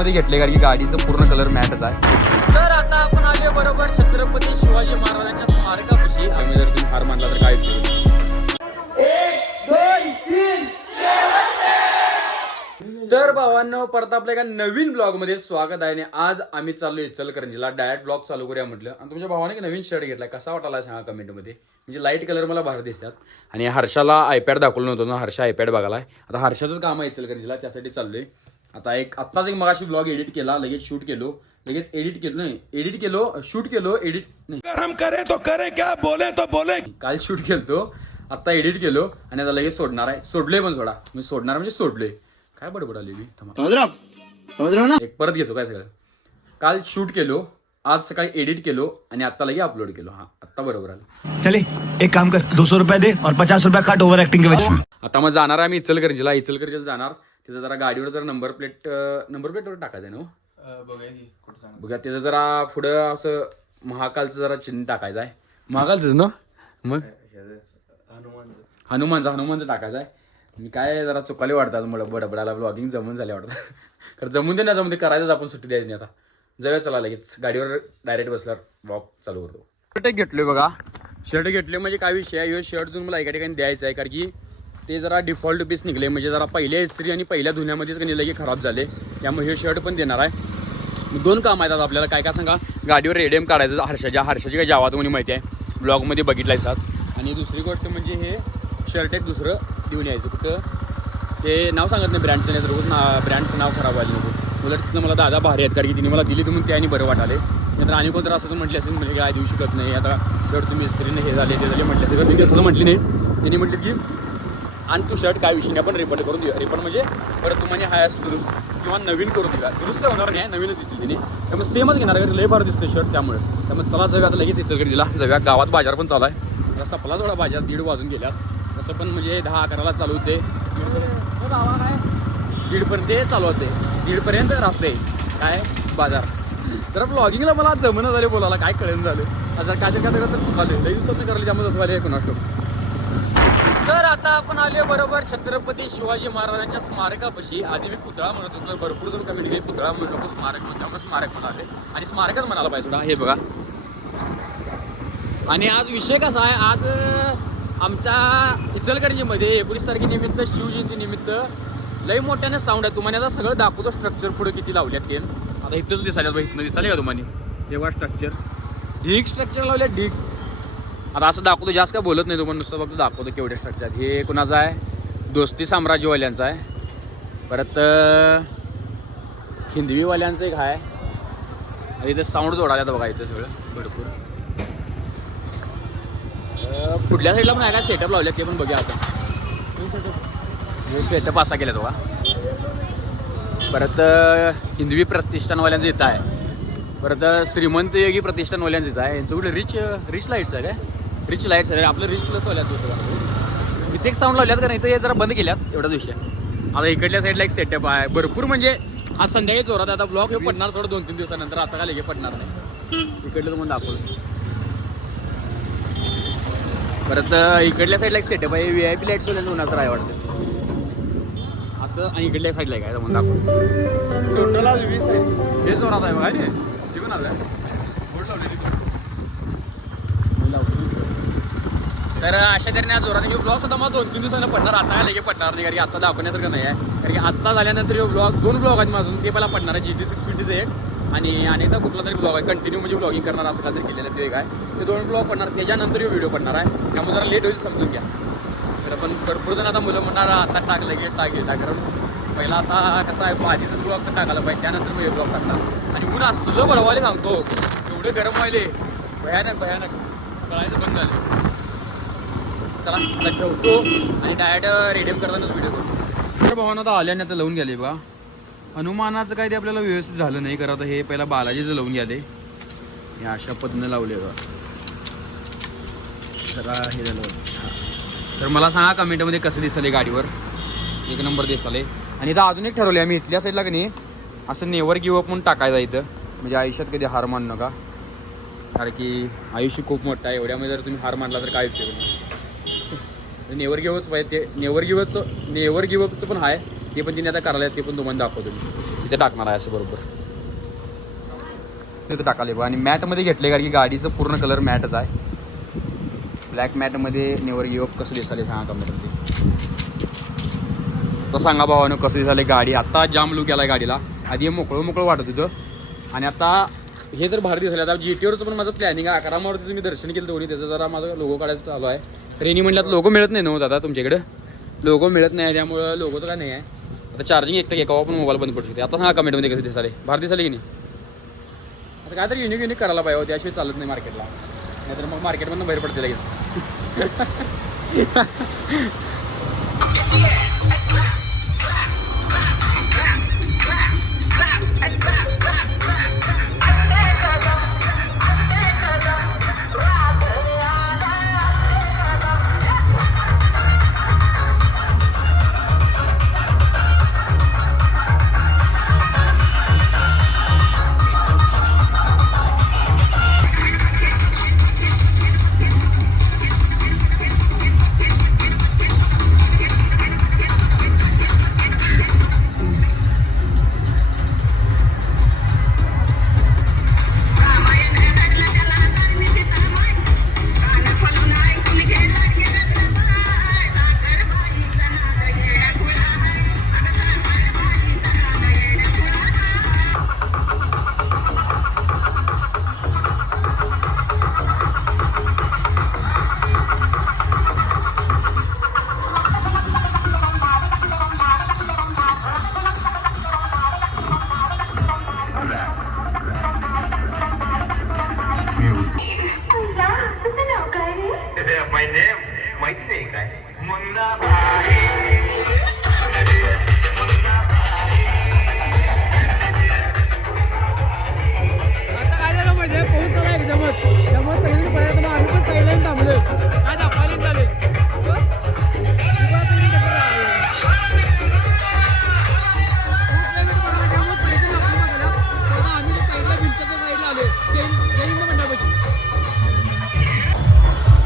मध्ये घेतले कारण की गाडीचं पूर्ण कलर मॅटच आहे. तर आता आपण आलो बरोबर छत्रपती शिवाजी महाराजांच्या स्मारकापाशी. आम्ही जर तुम्ही हार मानला तर काय उपयोग? तर भावांनो परत आपल्या एका नवीन ब्लॉग मध्ये स्वागत आहे. आणि आज आम्ही चाललो इचलकरंजीला. डायरेक्ट ब्लॉग चालू करूया म्हटलं. आणि तुमच्या भावाने एक नवीन शर्ट घेतलाय, कसा वाटला सांगा कमेंट मध्ये. म्हणजे लाईट कलर मला भारी दिसतात. आणि हर्षाला आयपॅड दाखवलं नव्हतं ना, हर्षा आयपॅड बघायलाय. आता हर्षाचंच काम आहे इचलकरंजीला, त्यासाठी चाललोय. आता आत्ताच एक मगाशी ब्लॉग एडिट केला, लगेच शूट केलो, लगेच एडिट केलो, शूट केलो, एडिट नाही हम करे तो करे क्या बोले तो बोले. काल शूट केलतो, आता एडिट केलो आणि आता लगेच सोडणार आहे. सोडलोय पण सोडा, मी सोडणार म्हणजे सोडलोय. काय बडबड आली मी, समज ना. एक परत घेतो काय सगळं. काल शूट केलो, आज सकाळी एडिट केलो आणि आता लगे अपलोड केलो. हा आता बरोबर आलं. चले एक काम कर, 200 रुपये दे और 50 रुपये काट ओव्हर ऍक्टिंग के वजह. आता मग जाणार आहे मी इचलकरंजीला जाणार. त्याचं जरा गाडीवर जरा नंबर प्लेटवर टाकायचं ना. बघा त्याचं जरा पुढं असं महाकालचं जरा चिन्ह टाकायचं आहे. महाकालचंच ना, मग हनुमानचं टाकायचं आहे. मी काय जरा चुकाले वाटतात मला बडबडाला. ब्लॉगिंग जमून झाले वाटतं. कारण जमून दे ना जमून दे, करायचंच आपण, सुट्टी द्यायची नाही. आता जाऊया चला लगेच गाडीवर डायरेक्ट बसल्यावर वॉक चालू करतो. शर्ट घेतलोय बघा, शर्ट घेतले म्हणजे काय विषय आहे. हे शर्ट जो मला एका ठिकाणी द्यायचं आहे कारण की ते जरा डिफॉल्ट पीस निघले. म्हणजे जरा पहिल्या इस्त्री आणि पहिल्या धुण्यामध्येच काही लगे खराब झाले. त्यामुळे हे शर्ट पण देणार आहे. दोन काम आहेत आपल्याला. काय काय सांगा, गाडीवर रेडियम काढायचं हर्षाची काय जावा तुम्ही माहिती आहे, ब्लॉगमध्ये बघितलायचाच. आणि दुसरी गोष्ट म्हणजे हे शर्ट एक दुसरं देऊन यायचं. कुठं ते नाव सांगत नाही ब्रँडचं, नाही तर ब्रँडचं नाव खराब व्हायला नको. उलट तिथं मला दादा भारी आहेत कारण की तिने मला दिली म्हणून त्याने बरं वाटाले. नंतर आणि कोणतं असं म्हटले असेल म्हणजे काय देऊ शकत नाही, आता शर्ट तुम्ही इस्त्रीने हे झाले ते झाले म्हटले असेल. तर असं म्हटली नाही. त्यांनी म्हटलं की आणि तू शर्ट काय विषय नाही, आपण रिफंड करून देऊया. रिफंड म्हणजे परत तुम्हाला हाय असं दुरुस्त किंवा नवीन करून देऊया. दुरुस्त काय होणार नाही, नवीनच देतील तिने. त्यामुळे सेमच घेणार आहे, लय भारी दिसते शर्ट. त्यामुळे चला जाऊया आता लगेच इचलकरंजीला जाऊया. गावात बाजार पण चालू आहे. आता सपला थोडा बाजार 1:30 वाजून गेल्यात. तसं पण म्हणजे 10-11ला चालू होते, 1:30पर्यंत चालू होते, 1:30पर्यंत राहते काय बाजार. तर ब्लॉगिंगला मला जमणं झाले बोलायला, काय कळेन झालं. आता काय तर चुकाले लई दिवसाचं करायला, त्यामुळे जसं व्हायला कोणाष्ट. तर आता आपण आले बरोबर छत्रपती शिवाजी महाराजांच्या स्मारकापाशी. आधी मी पुतळा म्हणत होतो, भरपूर जण कमेंट केली पुतळा म्हणत होतो, स्मारक म्हणतो. त्यामुळे स्मारक म्हणाले आणि स्मारकच म्हणाला पाहिजे हे बघा. आणि आज विषय कसा आहे, आज आमच्या इचलकरंजीमध्ये 19 तारखेनिमित्त शिवजयंतीनिमित्त लई मोठ्याने साऊंड आहे. तुम्हाला आता सगळं दाखवतो स्ट्रक्चर पुढे किती लावल्यात ते. आता इथंच दिसायला बघा, इथनं दिसायला का तुम्हाला तेव्हा स्ट्रक्चर ढीक स्ट्रक्चर लावल्या ढीक. आता असं दाखवतो, जास्त काय बोलत नाही तुम्हाला, नुसतं फक्त दाखवतो केवढे स्ट्रक्चर. हे कुणाचं आहे, दोस्ती साम्राज्यवाल्यांचं आहे. परत हिंदवीवाल्यांचं एक आहे. इथं साऊंड जोडायला बघा, इथं सगळं भरपूर. पुढल्या साईडला पण आहे का सेटअप लावले ते पण बघूया. आता सेटअप असा केला बघा. परत हिंदवी प्रतिष्ठानवाल्यांचं इथं आहे. परत श्रीमंत योगी प्रतिष्ठानवाल्यांचं इथं आहे. यांचं कुठे रिच लाईट्स आहे काय, रिच लाईट्स आहे आपलं, रिच प्लस वाल्यात होतं. इथे एक साऊंड लावल्यात कारण इथं हे जरा बंद केल्यात, एवढाच विषय. आता इकडल्या साईडला एक सेटअप आहे भरपूर. म्हणजे आज संध्याकाळी जोरात. आता ब्लॉग हे पडणार थोडं 2-3 दिवसानंतर, आता काय लगे पडणार नाही. इकडलं तुम्हाला दाखवलं. परत इकडल्या साईडला एक सेटअप आहे, VIP लाईट्स वाल्यांचं उन्हाचं आहे वाटतं असं. आणि इकडल्या साईडला काय म्हणून दाखवलं. टोटल आज 20 आहे. हे जोरात आहे बघा. तिकडून आलं बोर्ड लावले. तर अशा तऱ्हेने आज जोरात ब्लॉग सुद्धा मला 2-3 दिवसांना पडणार. आता काय लगे पडणार नाही कारण की आता दाखवण्यासारखं नाही आहे. कारण की आत्ता झाल्यानंतर हे ब्लॉग 2 ब्लॉग आहेत माझून, ते मला पडणार आहे. GT 620चं एक आणि अनेकदा कुठला तरी ब्लॉग आहे कंटिन्यू म्हणजे ब्लॉगिंग करणार असं काहीतरी केलेलं ते काय. ते 2 ब्लॉग पडणार, त्याच्यानंतर व्हिडिओ पडणार आहे. त्यामुळे जरा लेट होईल समजून घ्या. तर पण भरपूर जण आता मुलं म्हणणार आता टाकलं की कारण पहिला आता कसं आहे, आधीचं ब्लॉग तर टाकायला पाहिजे, त्यानंतर मी ब्लॉग टाकणार. आणि ऊन असलं बळवायला सांगतो, एवढे गरम व्हायले भयानक कळायचं बंद झालं. चला आता ठेवतो आणि डायरेक्ट रेडियम करतानाच व्हिडिओ करतो. तर भावानं आता आल्याने आता लावून गेले बघा. हनुमानाचं काय ते आपल्याला व्यवस्थित झालं नाही कारण आता हे पहिला बालाजीचं लावून गेले. हे अशा पद्धतीनं लावले बघा. जरा हे झालं. तर मला सांगा कमेंटमध्ये कसं दिसले, गाडीवर एक नंबर दिसले. आणि इथं अजून एक ठरवले आम्ही, इथल्या साईडला की नाही असं नेवर गिवअप म्हणून टाकायचं इथं. म्हणजे आयुष्यात कधी हार मानू नका कारण की आयुष्य खूप मोठं आहे. एवढ्यामध्ये जर तुम्ही हार मानला तर काय उपयोग नाही. नेवर गिवअपच पाहिजे, ते नेवर गिवअपचं पण आहे. ते पण तिने आता करायला ते पण तुम्हाला दाखवतो मी तिथे टाकणार आहे असं बरोबर तिथे टाकाले बघा. आणि मॅटमध्ये घेतले कारण की गाडीचं पूर्ण कलर मॅटच आहे. ब्लॅक मॅटमध्ये नेवर गिव्ह अप कसं दिसाले सांगा कमेंटमध्ये. तर सांगा भावानं कसं दिसाले गाडी. आता जाम लुक याला गाडीला. आधी हे मोकळं वाटत होतं आणि आता हे तर भारी दिसलं. आता GTवरचं पण माझं प्लॅनिंग आहे. 11 मारुतीचं मी दर्शन केलं दोन्ही त्याचं जरा माझं लोगो काढायचं चालू आहे. रेनी म्हणल्यात लोगो मिळत नाही नव्हतं आता तुमच्याकडे लोगो मिळत नाही त्यामुळं लोगो तर काय नाही आहे. आता चार्जिंग एक केव्हा पण मोबाईल बंद पडू शकते. आता सांगा कमेंटमध्ये कसं दिसाले भारी दिसाले की नाही. आता काय तर युनिक करायला पाहिजे त्याशिवाय चालत नाही मार्केटला नाहीतर मग मार्केटमधून बाहेर पडते लगेच.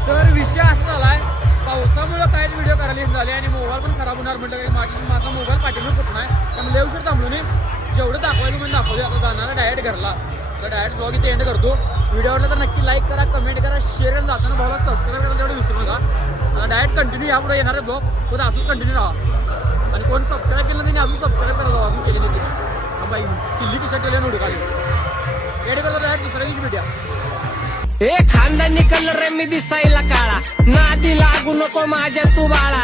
तर विषय असा झालाय पावसामुळे काहीच व्हिडिओ करायला झाले आणि मोबाईल पण खराब होणार म्हटलं की माझा मोबाईल पाठीवर फुटणार आहे. त्यामुळे उशीर थांबलो नाही. जेवढं दाखवायचं म्हणून दाखवले. आता जाणार डायरेक्ट घरला. तर डायरेक्ट ब्लॉग इथे एंड करतो. व्हिडिओ आवडला तर नक्की लाईक करा, कमेंट करा, शेअर करून जाताना भावाला सबस्क्राईब करायला तेवढं विसरू नका. आता डायरेक्ट कंटिन्यू यापुढे येणार आहे ब्लॉग पण असंच कंटिन्यू राहा. आणि कोण सबस्क्राईब केलं नाही अजून सबस्क्राईब करायला अजून केले नाही तिने बाई किल्ली कशा केल्या नोडू खाली एड करतो डायरेक्ट दुसऱ्या दिवशी भेटूया. ए खानदानी कलर मी दिसायला काळा नादी लागू नको माझ्या तू बाळा.